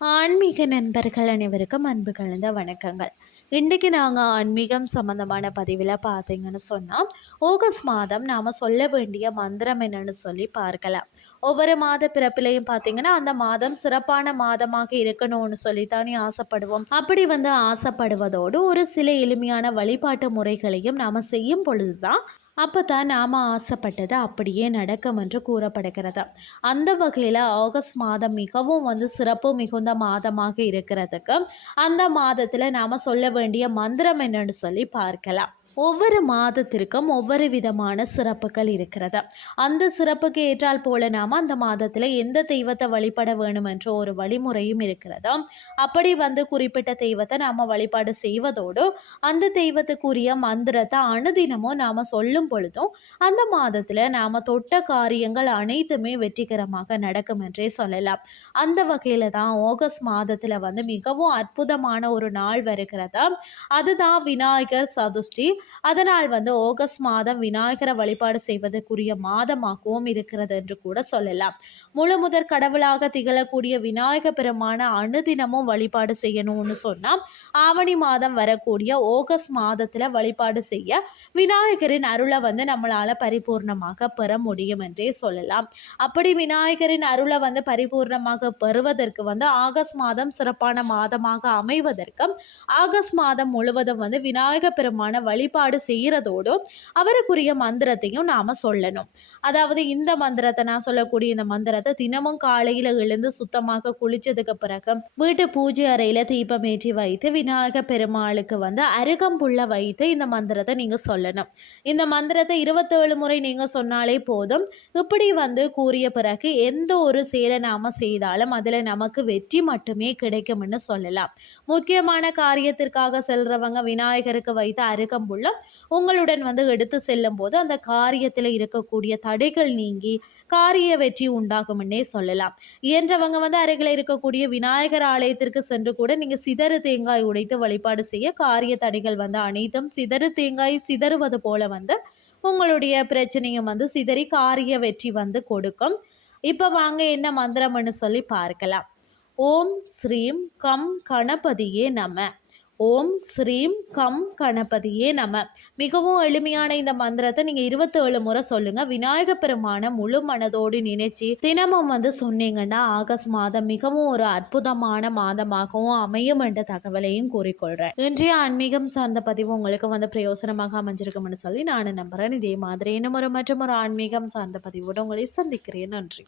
ஆன்மீக நண்பர்கள் அனைவருக்கும் அன்பு கலந்த வணக்கங்கள். இன்றைக்கு நாங்கள் ஆன்மீகம் சம்மந்தமான பதிவில் பார்த்தீங்கன்னு சொன்னால் ஆகஸ்ட் மாதம் நாம் சொல்ல வேண்டிய மந்திரம் என்னன்னு சொல்லி பார்க்கலாம். ஒவ்வொரு மாத பிறப்பிலையும் பார்த்தீங்கன்னா அந்த மாதம் சிறப்பான மாதமாக இருக்கணும்னு சொல்லித்தானே ஆசைப்படுவோம். அப்படி வந்து ஆசைப்படுவதோடு ஒரு சில எளிமையான வழிபாட்டு முறைகளையும் நாம் செய்யும் பொழுது தான் அப்போ தான் நாம் ஆசைப்பட்டது அப்படியே நடக்கும் என்று கூறப்படுகிறது அந்த வகையில் ஆகஸ்ட் மாதம் மிகவும் வந்து சிறப்பு மிகுந்த மாதமாக இருக்கிறதுக்கு அந்த மாதத்தில் நாம் சொல்ல வேண்டிய மந்திரம் என்னன்னு சொல்லி பார்க்கலாம். ஒவ்வொரு மாதத்திற்கும் ஒவ்வொரு விதமான சிறப்புகள் இருக்கிறது. அந்த சிறப்புக்கு ஏற்றால் போல நாம் அந்த மாதத்தில் எந்த தெய்வத்தை வழிபட வேணும் என்ற ஒரு வழிமுறையும் இருக்கிறது. அப்படி வந்து குறிப்பிட்ட தெய்வத்தை நாம் வழிபாடு செய்வதோடு அந்த தெய்வத்துக்குரிய மந்திரத்தை அனுதினமும் நாம் சொல்லும் பொழுதும் அந்த மாதத்தில் நாம் தொட்ட காரியங்கள் அனைத்துமே வெற்றிகரமாக நடக்கும் என்றே சொல்லலாம். அந்த வகையில் தான் ஆகஸ்ட் மாதத்தில் வந்து மிகவும் அற்புதமான ஒரு நாள் வருகிறது. அதுதான் விநாயகர் சதுஷ்டி அதனால் வந்து ஆகஸ்ட் மாதம் விநாயகரை வழிபாடு செய்வதற்குரிய மாதமாகவும் இருக்கிறது என்று கூட சொல்லலாம். முழு முதற் கடவுளாக திகழக்கூடிய விநாயக பெருமான அனுதினமும் வழிபாடு செய்யணும்னு சொன்னால் ஆவணி மாதம் வரக்கூடிய ஆகஸ்ட் மாதத்தில் வழிபாடு செய்ய விநாயகரின் அருளை வந்து நம்மளால் பரிபூர்ணமாக பெற முடியும் என்றே சொல்லலாம். அப்படி விநாயகரின் அருளை வந்து பரிபூர்ணமாக பெறுவதற்கு வந்து ஆகஸ்ட் மாதம் சிறப்பான மாதமாக அமைவதற்கும் ஆகஸ்ட் மாதம் முழுவதும் வந்து விநாயக பெருமான வழிபாடு செய்கிறதோடு அவருக்குரிய மந்திரத்தையும் நாம் சொல்லணும். அதாவது இந்த மந்திரத்தை நான் சொல்லக்கூடிய இந்த மந்திரத்தை தினமும் காலையில் எழுந்து சுத்தமாக குளிச்சதுக்கு பிறகு வீட்டு பூஜை அறையில் தீபம் ஏற்றி வைத்து விநாயக பெருமாளுக்கு வந்து அருகம்புள்ள வைத்து இந்த மந்திரத்தை நீங்கள் சொல்லணும். இந்த மந்திரத்தை இருபத்தேழு முறை நீங்கள் சொன்னாலே போதும். இப்படி வந்து கூறிய பிறகு எந்த ஒரு செயலை நாம் செய்தாலும் அதில் நமக்கு வெற்றி மட்டுமே கிடைக்கும்னு சொல்லலாம். முக்கியமான காரியத்திற்காக செல்றவங்க விநாயகருக்கு வைத்த அருகம்புள்ள உங்களுடன் வந்து எடுத்து செல்லும் போது அந்த காரியத்தில் இருக்கக்கூடிய தடைகள் நீங்கி காரிய வெற்றி உண்டாகும்னே சொல்லலாம். இயன்றவங்க வந்து அருகில் இருக்கக்கூடிய விநாயகர் ஆலயத்திற்கு சென்று கூட நீங்கள் சிதறு தேங்காய் உடைத்து வழிபாடு செய்ய காரிய தடைகள் வந்து அனைத்தும் சிதறு தேங்காய் சிதறுவது போல வந்து உங்களுடைய பிரச்சனையும் வந்து சிதறி காரிய வெற்றி வந்து கொடுக்கும். இப்போ வாங்க என்ன மந்திரம்னு சொல்லி பார்க்கலாம். ஓம் ஸ்ரீம் கம் கணபதியே நம. ஓம் ஸ்ரீம் கம் கணபதியே நம. மிகவும் எளிமையான இந்த மந்திரத்தை நீங்கள் இருபத்தேழு முறை சொல்லுங்கள் விநாயக பெருமான முழு மனதோடு நினைச்சு தினமும் வந்து சொன்னீங்கன்னா ஆகஸ்ட் மாதம் மிகவும் ஒரு அற்புதமான மாதமாகவும் அமையும் என்ற தகவலையும் கூறிக்கொள்கிறேன் இன்றைய ஆன்மீகம் சார்ந்த பதிவு உங்களுக்கு வந்து பிரயோசனமாக அமைஞ்சிருக்கும்னு சொல்லி நான் நம்புகிறேன் இதே மாதிரி இன்னும் ஒரு மற்றும் ஒரு ஆன்மீகம் சார்ந்த பதிவோடு உங்களை சந்திக்கிறேன். நன்றி.